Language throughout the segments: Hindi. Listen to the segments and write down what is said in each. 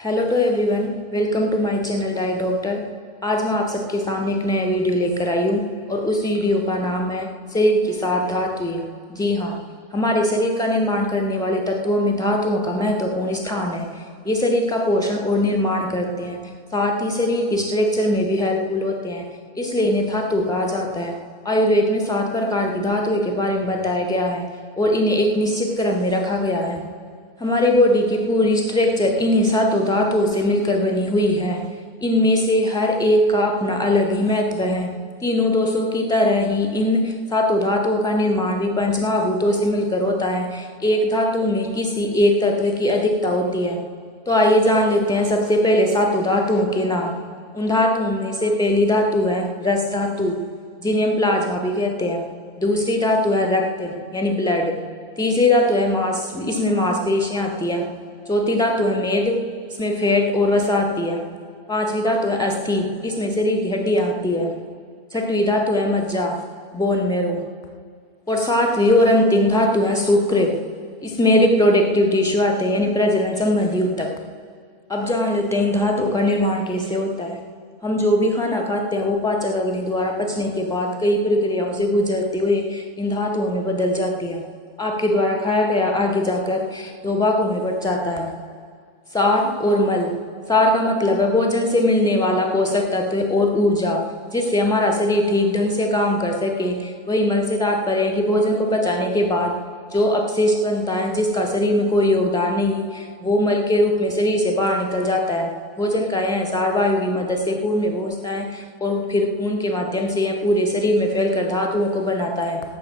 Hello to everyone, welcome to my channel diet doctor. आज मैं आप सबके सामने एक नया वीडियो लेकर आई हूँ और उस वीडियो का नाम है शरीर की 7 धातुएं। जी हाँ, हमारे शरीर का निर्माण करने वाले तत्वों में धातुओं का महत्वपूर्ण स्थान है। ये शरीर का पोषण और निर्माण करते हैं, साथ ही शरीर के स्ट्रक्चर में भी हेल्पफुल होते हैं, इसलिए इन्हें धातु कहा जाता है। आयुर्वेद में 7 प्रकार की धातुओं के बारे में बताया गया है और इन्हें एक निश्चित क्रम में रखा गया है। हमारी बॉडी की पूरी स्ट्रक्चर इन्हीं 7 धातुओं से मिलकर बनी हुई है। इनमें से हर एक का अपना अलग ही महत्व है। तीनों दोषों की तरह ही इन 7 धातुओं का निर्माण भी पंचमहाभूतों से मिलकर होता है। एक धातु में किसी एक तत्व की अधिकता होती है। तो आइए जान लेते हैं सबसे पहले 7 धातुओं के नाम। उन धातुओं में से पहली धातु है रस धातु, जिन्हें हम प्लाज्मा भी कहते हैं। दूसरी धातु है रक्त यानी ब्लड। तीसरी धातु है मांस, इसमें मांसपेशियां आती है। चौथी धातु है मेद, इसमें फैट और वसा आती है। पांचवी धातु है अस्थि, इसमें शरीर की हड्डियां आती है। छठवीं धातु है मज्जा, बोन मैरो। और सातवीं और अंतिम धातु है शुक्र, इसमें रिप्रोडक्टिव टिश्यू आते हैं यानी प्रजनन संबंधी ऊतक। अब जान लेते हैं इन धातुओं का निर्माण कैसे होता है। हम जो भी खाना खाते हैं वो पाचक अग्नि द्वारा पचने के बाद कई प्रक्रियाओं से गुजरते हुए इन धातुओं में बदल जाती है। आपके द्वारा खाया गया आगे जाकर 2 भागों में बट जाता है, सार और मल। सार का मतलब है भोजन से मिलने वाला पोषक तत्व और ऊर्जा, जिससे हमारा शरीर ठीक ढंग से काम कर सके। वही मल से तात्पर्य है कि भोजन को पचाने के बाद जो अपशिष्ट बनता है, जिसका शरीर में कोई योगदान नहीं, वो मल के रूप में शरीर से बाहर निकल जाता है। भोजन का यह सार वायु की मदद से खून में पहुंचता है और फिर खून के माध्यम से यह पूरे शरीर में फैलकर धातुओं को बनाता है।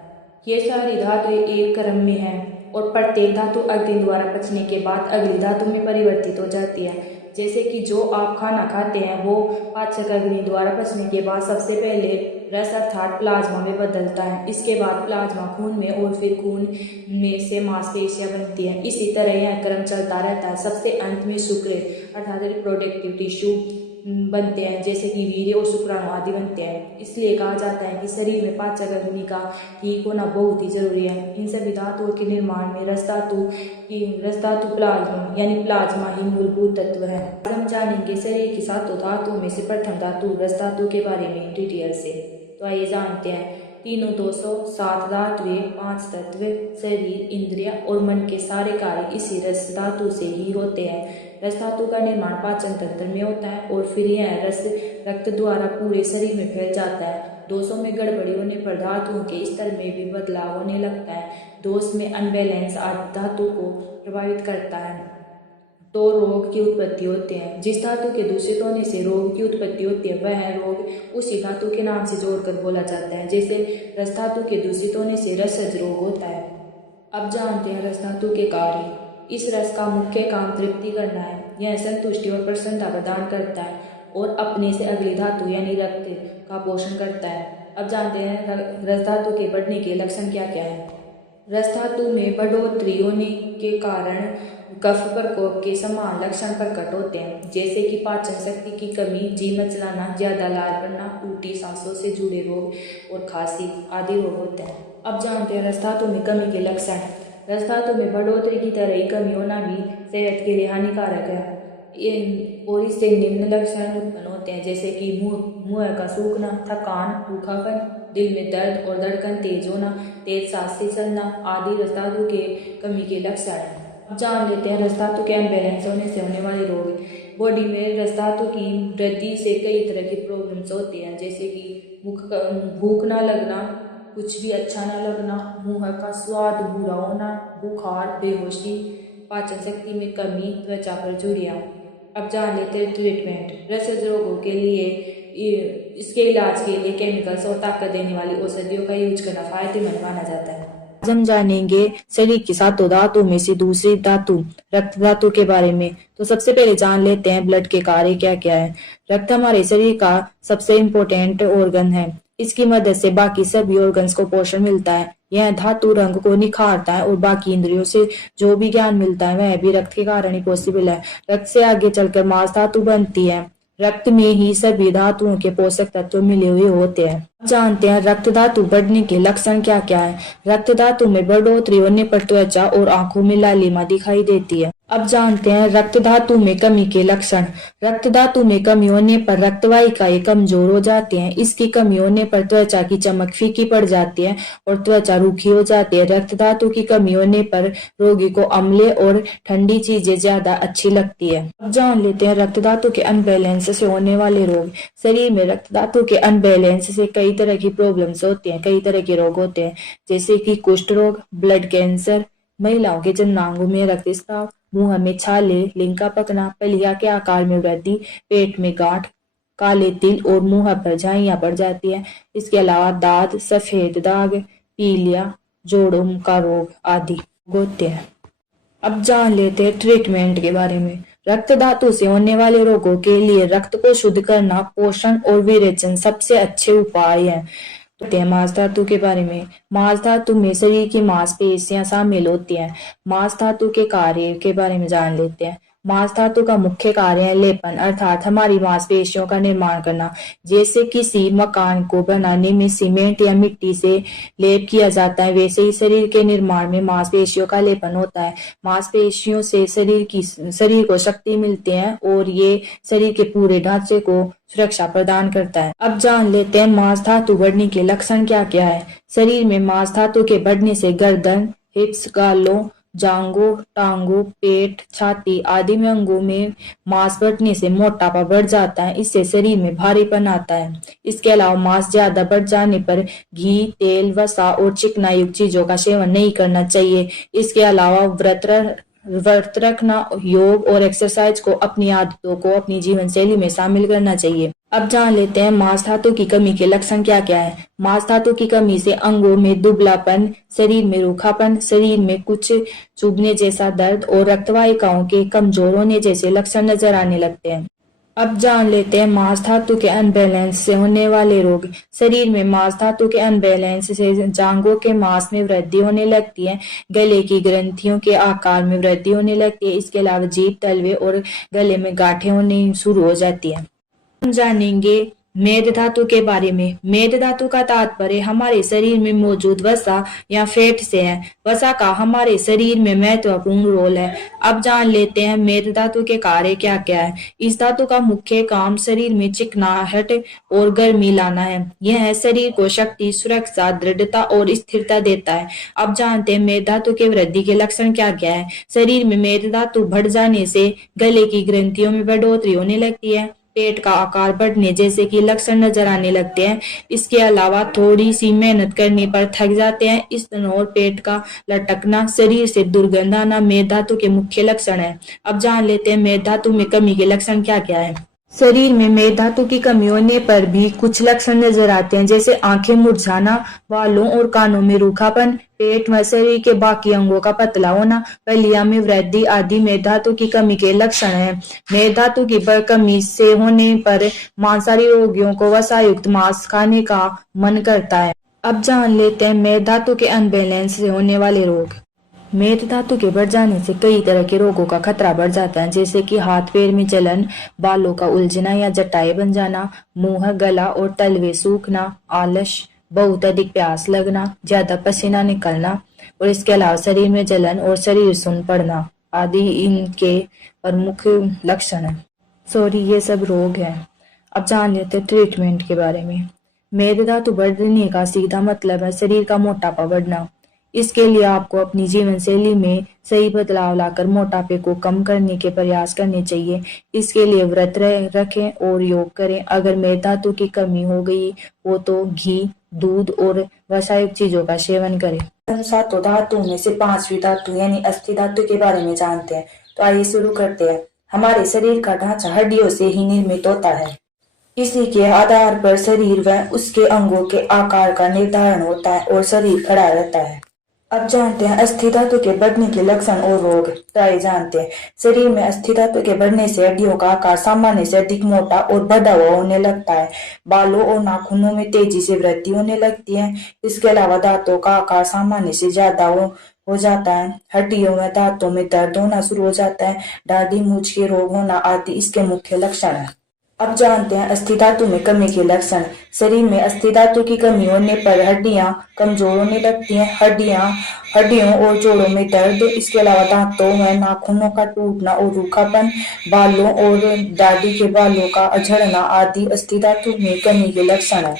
ये सारी धातुएं एक क्रम में हैं और प्रत्येक धातु अग्नि द्वारा पचने के बाद अगली धातु में परिवर्तित हो जाती है। जैसे कि जो आप खाना खाते हैं वो पाचक अग्नि द्वारा पचने के बाद सबसे पहले रस अर्थात प्लाज्मा में बदलता है। इसके बाद प्लाज्मा खून में और फिर खून में से मांसपेशियां बनती हैं। इसी तरह यह क्रम चलता रहता है। सबसे अंत में शुक्र अर्थात रिप्रोडक्टिव टिश्यू बनते हैं, जैसे कि वीर्य और शुक्राणु आदि बनते हैं। इसलिए कहा जाता है कि शरीर में पाचक अग्नि का ठीक होना बहुत ही जरूरी है। इन सभी धातुओं के निर्माण में रस धातु प्लाज्मा यानी प्लाज्मा ही मूलभूत तत्व है। आज हम जानेंगे शरीर की 7 धातुओं में से प्रथम धातु रस धातु के बारे में डिटेल से। तो आइए जानते हैं। तीनों 207 धातुएं, 5 तत्व, शरीर, इंद्रिय और मन के सारे कार्य इसी रस धातु से ही होते हैं। रस धातु का निर्माण पाचन तंत्र में होता है और फिर यह रस रक्त द्वारा पूरे शरीर में फैल जाता है। दोषों में गड़बड़ी होने पर धातुओं के स्तर में भी बदलाव होने लगता है। दोष में अनबैलेंस आदि धातु को प्रभावित करता है तो रोग की उत्पत्ति होते हैं। जिस धातु के दूषित होने से रोग की उत्पत्ति होती है वह रोग उसी धातु के नाम से जोड़कर बोला जाता है। जैसे रस धातु के दूषित होने से रसज रोग होता है। अब जानते हैं रस धातु के कार्य। इस रस का मुख्य काम तृप्ति करना है। यह संतुष्टि और प्रसन्नता प्रदान करता है और अपने से अगली धातु यानी रक्त का पोषण करता है। अब जानते हैं रस धातु के बढ़ने के लक्षण क्या क्या है। रस धातु में बढ़ोतरी होने के कारण कफ प्रकोप के समान लक्षण प्रकट होते हैं, जैसे कि पाचन शक्ति की कमी, जी मचलाना, ज्यादा लाल पड़ना, उल्टी, सांसों से जुड़े रोग और खांसी आदि रोग होते हैं। अब जानते हैं रस धातु में कमी के लक्षण। रस धातु में बढ़ोतरी की तरह ही कमी होना भी सेहत के लिए हानिकारक है और इससे निम्न लक्षण उत्पन्न होते हैं, जैसे कि मुंह का सूखना, थकान, भूखापन, दिल में दर्द और धड़कन तेज होना, तेज सांस से चलना आदि रस धातु के कमी के लक्षण हैं। अब जान लेते हैं रस धातु के अनबैलेंस होने से होने वाले रोग। बॉडी में रस धातु की वृद्धि से कई तरह की प्रॉब्लम्स होती हैं, जैसे कि भूख ना लगना, कुछ भी अच्छा ना लगना, मुंह का स्वाद बुरा होना, बुखार, बेहोशी, पाचन शक्ति में कमी, त्वचा पर झुर्रियां। अब जान लेते हैं ट्रीटमेंट। रसज रोगों के लिए इसके इलाज के लिए केमिकल्स और ताकत देने वाली औषधियों का यूज करना फायदेमंद माना जाता है। आज हम जानेंगे शरीर की 7 धातु में से दूसरी धातु रक्त धातु के बारे में। तो सबसे पहले जान लेते हैं ब्लड के कार्य क्या क्या है। रक्त हमारे शरीर का सबसे इम्पोर्टेंट ऑर्गन है। इसकी मदद से बाकी सभी ऑर्गन्स को पोषण मिलता है। यह धातु रंग को निखारता है और बाकी इंद्रियों से जो भी ज्ञान मिलता है वह भी रक्त के कारण ही पॉसिबल है। रक्त से आगे चलकर मांस धातु बनती है। रक्त में ही सभी धातुओं के पोषक तत्व मिले हुए होते हैं। जानते हैं रक्त धातु बढ़ने के लक्षण क्या क्या है। रक्त धातु में बढ़ोतरी होने पर त्वचा और आंखों में लालिमा दिखाई देती है। अब जानते हैं रक्त धातु में कमी के लक्षण। रक्त धातु में कमी होने पर रक्त वाहिकाएं कमजोर हो जाती हैं। इसकी कमी होने पर त्वचा की चमक फीकी पड़ जाती है और त्वचा रूखी हो जाती है। रक्त धातु की कमी होने पर रोगी को अम्लीय और ठंडी चीजें ज्यादा अच्छी लगती है। अब जान लेते हैं रक्त धातु के अनबैलेंस से होने वाले रोग। शरीर में रक्त धातु के अनबैलेंस से कई तरह की प्रॉब्लम्स होती हैं, कई तरह के रोग होते हैं, जैसे कि कुष्ठ रोग, ब्लड कैंसर, महिलाओं के जननांगों में रक्तस्राव, मुंह में छाले, लिंग का पकना, पलिया के आकार में वृद्धि, पेट में गांठ, काले तिल और मुंह पर झाइयां पड़ जाती है। इसके अलावा दाद, सफेद दाग, पीलिया, जोड़ों का रोग आदि होते हैं। अब जान लेते हैं ट्रीटमेंट के बारे में। रक्त धातु से होने वाले रोगों के लिए रक्त को शुद्ध करना, पोषण और विरेचन सबसे अच्छे उपाय हैं। मांस धातु के बारे में। मांस धातु में शरीर की मांसपेशियां शामिल होती हैं। मांस धातु के कार्य के बारे में जान लेते हैं। मांस धातु का मुख्य कार्य है लेपन, अर्थात हमारी मांसपेशियों का निर्माण करना। जैसे किसी मकान को बनाने में सीमेंट या मिट्टी से लेप किया जाता है, वैसे ही शरीर के निर्माण में मांसपेशियों का लेपन होता है। मांसपेशियों से शरीर को शक्ति मिलती है और ये शरीर के पूरे ढांचे को सुरक्षा प्रदान करता है। अब जान लेते हैं मांस धातु बढ़ने के लक्षण क्या क्या है। शरीर में मांस धातु के बढ़ने से गर्दन, हिप्स, गालों, जांघों, टांगों, पेट, छाती आदि में अंगों में मांस बढ़ने से मोटापा बढ़ जाता है। इससे शरीर में भारीपन आता है। इसके अलावा मांस ज्यादा बढ़ जाने पर घी, तेल, वसा और चिकना युक्त चीजों का सेवन नहीं करना चाहिए। इसके अलावा व्रत रखना, योग और एक्सरसाइज को अपनी आदतों को अपनी जीवन शैली में शामिल करना चाहिए। अब जान लेते हैं मांस धातु की कमी के लक्षण क्या क्या है। मांस धातु की कमी से अंगों में दुबलापन, शरीर में रूखापन, शरीर में कुछ चुभने जैसा दर्द और रक्त वाहिकाओं के कमजोर होने जैसे लक्षण नजर आने लगते हैं। अब जान लेते हैं मांस धातु के अनबैलेंस से होने वाले रोग। शरीर में मांस धातु के अनबैलेंस से जांघों के मांस में वृद्धि होने लगती है, गले की ग्रंथियों के आकार में वृद्धि होने लगती है। इसके अलावा जीभ, तलवे और गले में गांठें होनी शुरू हो जाती है। हम जानेंगे मेद धातु के बारे में। मेद धातु का तात्पर्य हमारे शरीर में मौजूद वसा या फैट से है। वसा का हमारे शरीर में महत्वपूर्ण रोल है। अब जान लेते हैं मेद धातु के कार्य क्या क्या है। इस धातु का मुख्य काम शरीर में चिकनाहट और गर्मी लाना है। यह शरीर को शक्ति, सुरक्षा, दृढ़ता और स्थिरता देता है। अब जानते हैं मेद धातु के वृद्धि के लक्षण क्या क्या है। शरीर में मेद धातु बढ़ जाने से गले की ग्रंथियों में बढ़ोतरी होने लगती है, पेट का आकार बढ़ने जैसे कि लक्षण नजर आने लगते हैं। इसके अलावा थोड़ी सी मेहनत करने पर थक जाते हैं। स्तन और पेट का लटकना, शरीर से दुर्गंध आना मेद धातु के मुख्य लक्षण है। अब जान लेते हैं मेद धातु में कमी के लक्षण क्या क्या है। शरीर में मेद धातु की कमी होने पर भी कुछ लक्षण नजर आते हैं, जैसे आंखें मुरझाना, बालों और कानों में रूखापन, पेट व शरीर के बाकी अंगों का पतला होना, पलिया में वृद्धि आदि मेद धातु की कमी के लक्षण हैं। मेद धातु की कमी से होने पर मांसाहारी रोगियों को वसायुक्त मांस खाने का मन करता है। अब जान लेते हैं मेद धातु के अनबैलेंस से होने वाले रोग। मेद धातु के बढ़ जाने से कई तरह के रोगों का खतरा बढ़ जाता है, जैसे कि हाथ पैर में जलन, बालों का उलझना या जटाएं बन जाना, मुंह, गला और तलवे सूखना, आलस, बहुत अधिक प्यास लगना, ज्यादा पसीना निकलना और इसके अलावा शरीर में जलन और शरीर सुन्न पड़ना आदि इनके प्रमुख लक्षण है। ये सब रोग हैं। अब जान लेते हैं ट्रीटमेंट के बारे में। मेद धातु बढ़ने का सीधा मतलब है शरीर का मोटापा बढ़ना। इसके लिए आपको अपनी जीवन शैली में सही बदलाव लाकर मोटापे को कम करने के प्रयास करने चाहिए। इसके लिए व्रत रखें और योग करें। अगर मेद धातु की कमी हो गई हो तो घी, दूध और वसायुक्त चीजों का सेवन करें। हम सातों धातुओं में से पांचवी धातु यानी अस्थि धातु के बारे में जानते हैं, तो आइए शुरू करते हैं। हमारे शरीर का ढांचा हड्डियों से ही निर्मित होता है। इसी के आधार पर शरीर व उसके अंगों के आकार का निर्धारण होता है और शरीर खड़ा रहता है। अब जानते हैं अस्थि धातु के बढ़ने के लक्षण और रोग। तो आइए जानते हैं। शरीर में अस्थि धातु के बढ़ने से हड्डियों का आकार सामान्य से अधिक मोटा और बढ़ा हुआ होने लगता है। बालों और नाखूनों में तेजी से वृद्धि होने लगती है। इसके अलावा दांतों का आकार सामान्य से ज्यादा हो जाता है। हड्डियों में दांतों में दर्द होना शुरू हो जाता है। दाढ़ी मूंछ के रोग होना आदि इसके मुख्य लक्षण है। अब जानते हैं अस्थि धातु में कमी के लक्षण। शरीर में अस्थि धातु की कमी होने पर हड्डियां कमजोर होने लगती हैं। हड्डियों और जोड़ों में दर्द, इसके अलावा दांतों व नाखूनों का टूटना और रूखापन, बालों और दाढ़ी के बालों का झड़ना आदि अस्थि धातु में कमी के लक्षण है।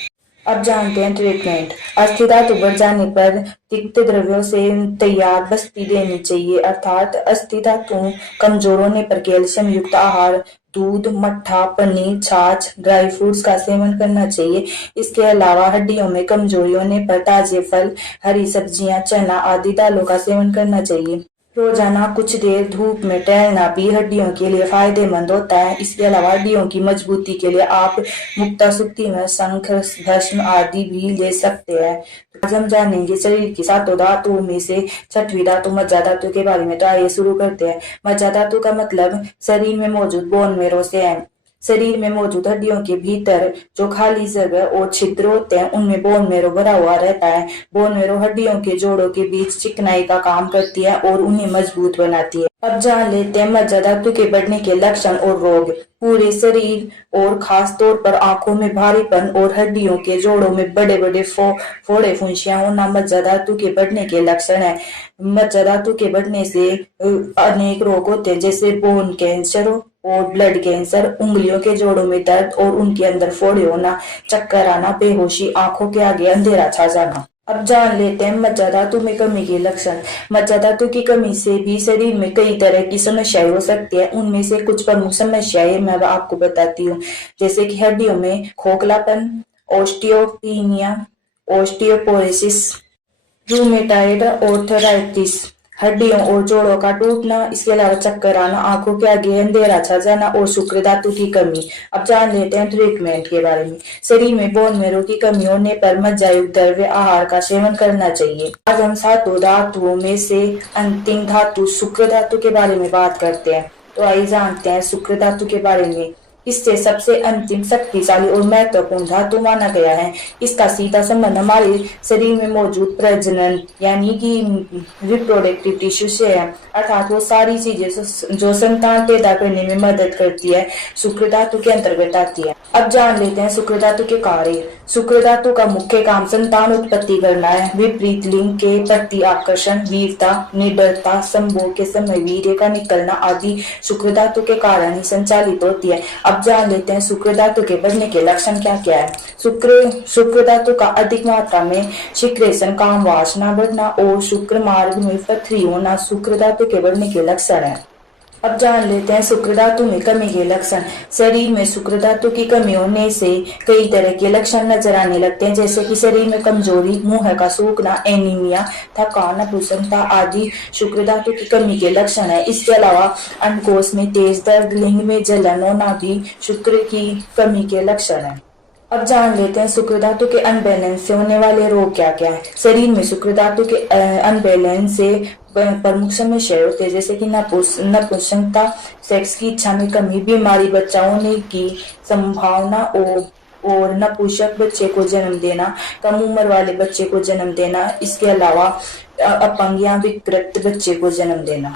अब जानते हैं ट्रीटमेंट। अस्थि धातु बढ़ जाने पर तिक्त द्रव्यों से तैयार बस्ती देनी चाहिए, अर्थात अस्थि धातु कमजोर होने पर कैल्शियम युक्त आहार, दूध, मट्ठा, पनीर, छाछ, ड्राई फ्रूट्स का सेवन करना चाहिए। इसके अलावा हड्डियों में कमजोरी होने पर ताजे फल, हरी सब्जियां, चना आदि दालों का सेवन करना चाहिए। रोजाना कुछ देर धूप में टहलना भी हड्डियों के लिए फायदेमंद होता है। इसके अलावा हड्डियों की मजबूती के लिए आप मुक्ता सुक्ति में शंख, भस्म आदि भी ले सकते हैं। आज हम जानेंगे शरीर की सातों धातुओं में से छठवीं धातु मज्जा धातु के बारे में। तो आइए शुरू करते हैं। मज्जा धातु का मतलब शरीर में मौजूद बोन मैरो से है। शरीर में मौजूद हड्डियों के भीतर जो खाली जगह और छिद्र होते हैं उनमें बोन मैरो भरा हुआ रहता है। बोन मैरो हड्डियों के जोड़ों के बीच चिकनाई का काम करती है और उन्हें मजबूत बनाती है। अब जान लेते हैं मज्जा धातु के बढ़ने के लक्षण और रोग। पूरे शरीर और खास तौर पर आंखों में भारीपन और हड्डियों के जोड़ों में बड़े बड़े फोड़े फुंसियां होना मज्जा धातु के बढ़ने के लक्षण है। मज्जा धातु के बढ़ने से अनेक रोग होते हैं, जैसे बोन कैंसर और ब्लड कैंसर, उंगलियों के जोड़ों में दर्द और उनके अंदर फोड़े होना, चक्कर आना, बेहोशी, आंखों के आगे अंधेरा छा जाना। अब जान लेते हैं मज्जा धातु में कमी के लक्षण। मज्जा धातु की कमी से भी शरीर में कई तरह की समस्याएं हो सकती है। उनमें से कुछ प्रमुख समस्याएं मैं आपको बताती हूँ, जैसे कि हड्डियों में खोखलापन, ओस्टियोपीनिया, ओस्टियोपोरोसिस, रूमेटाइड आर्थराइटिस, हड्डियों और जोड़ों का टूटना, इसके अलावा चक्कर आना, आंखों के आगे अंधेरा छा जाना और शुक्र धातु की कमी। अब जान लेते हैं ट्रीटमेंट के बारे में। शरीर में बोन मैरो की कमी होने पर मज्जा युक्त द्रव्य आहार का सेवन करना चाहिए। आज हम सातों धातुओं में से अंतिम धातु शुक्र धातु के बारे में बात करते हैं। तो आइए जानते हैं शुक्र धातु के बारे में। इससे सबसे अंतिम, शक्तिशाली और महत्वपूर्ण धातु माना गया है। इसका सीधा संबंध हमारे शरीर में मौजूद प्रजनन यानी कि रिप्रोडक्टिव टिश्यू से है, अर्थात वो सारी चीजें जो संतान पैदा करने में मदद करती है शुक्र धातु के अंतर्गत आती है। अब जान लेते हैं शुक्र धातु के कार्य। शुक्र धातु का मुख्य काम संतान उत्पत्ति करना है। विपरीत लिंग के प्रति आकर्षण, वीरता, निडरता, संभोग के समय वीर्य का निकलना आदि शुक्र धातु के कारण ही संचालित होती है। अब जान लेते हैं शुक्र धातु के बढ़ने के लक्षण क्या क्या है। शुक्र धातु का अधिक मात्रा में सिक्रेशन, काम वासना बढ़ना और शुक्र मार्ग में पथरी होना शुक्र धातु के बढ़ने के लक्षण है। अब जान लेते हैं शुक्र धातु में कमी के लक्षण। शरीर में शुक्र धातु की कमी होने से कई तरह के लक्षण नजर आने लगते हैं, जैसे कि शरीर में कमजोरी, मुंह का सूखना, एनीमिया, थकान, अपुष्टता आदि शुक्र धातु की कमी के लक्षण है। इसके अलावा अंडकोश में तेज दर्द, लिंग में जलन होना भी शुक्र की कमी के लक्षण है। अब जान लेते हैं शुक्र धातु के अनबैलेंस से होने वाले रोग क्या क्या है। शरीर में शुक्र धातु के अनबैलेंस से प्रमुख समस्या होते हैं, जैसे कि नपुंसकता, सेक्स की इच्छा में कमी, बीमारी, बच्चा होने की संभावना और नपुंसक बच्चे को जन्म देना, कम उम्र वाले बच्चे को जन्म देना, इसके अलावा अपंग या विकृत बच्चे को जन्म देना।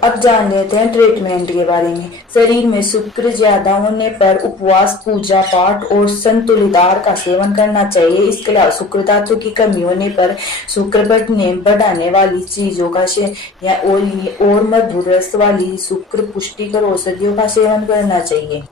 अब जान लेते हैं ट्रीटमेंट के बारे में। शरीर में शुक्र ज्यादा होने पर उपवास, पूजा पाठ और संतुलित आहार का सेवन करना चाहिए। इसके अलावा शुक्र धातु की कमी होने पर शुक्र बढ़ाने वाली चीजों का और मधुर रस वाली शुक्र पुष्टिकर औषधियों का सेवन करना चाहिए।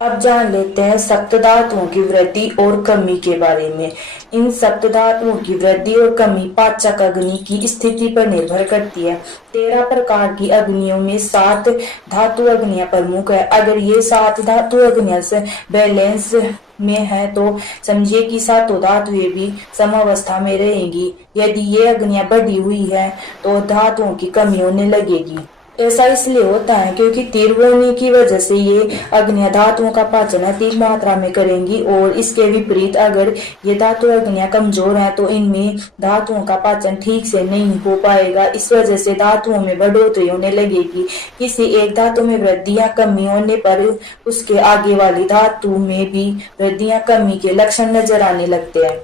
अब जान लेते हैं सप्त धातुओं की वृद्धि और कमी के बारे में। इन सप्त धातुओं की वृद्धि और कमी पाचक अग्नि की स्थिति पर निर्भर करती है। 13 प्रकार की अग्नियों में 7 धातु अग्नियां प्रमुख है। अगर ये 7 धातु अग्नियां से बैलेंस में है तो समझिए कि सातों धातुएं भी समावस्था में रहेंगी। यदि ये अग्नियां बढ़ी हुई है तो धातुओं की कमी होने लगेगी। ऐसा इसलिए होता है क्योंकि तीव्र होने की वजह से ये अग्नियां धातुओं का पाचन अधिक मात्रा में करेंगी, और इसके विपरीत अगर ये धातु अग्नियां कमजोर हैं तो इनमें धातुओं का पाचन ठीक से नहीं हो पाएगा। इस वजह से धातुओं में बढ़ोतरी होने लगेगी। किसी एक धातु में वृद्धि या कमी होने पर उसके आगे वाली धातु में भी वृद्धि या कमी के लक्षण नजर आने लगते हैं।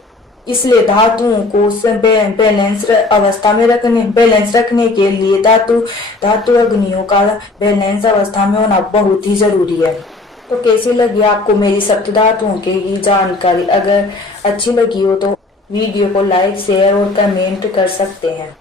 इसलिए धातुओं को बैलेंस रखने के लिए धातु अग्नियों का बैलेंस अवस्था में होना बहुत ही जरूरी है। तो कैसी लगी आपको मेरी सप्त धातुओं की जानकारी? अगर अच्छी लगी हो तो वीडियो को लाइक, शेयर और कमेंट कर सकते हैं।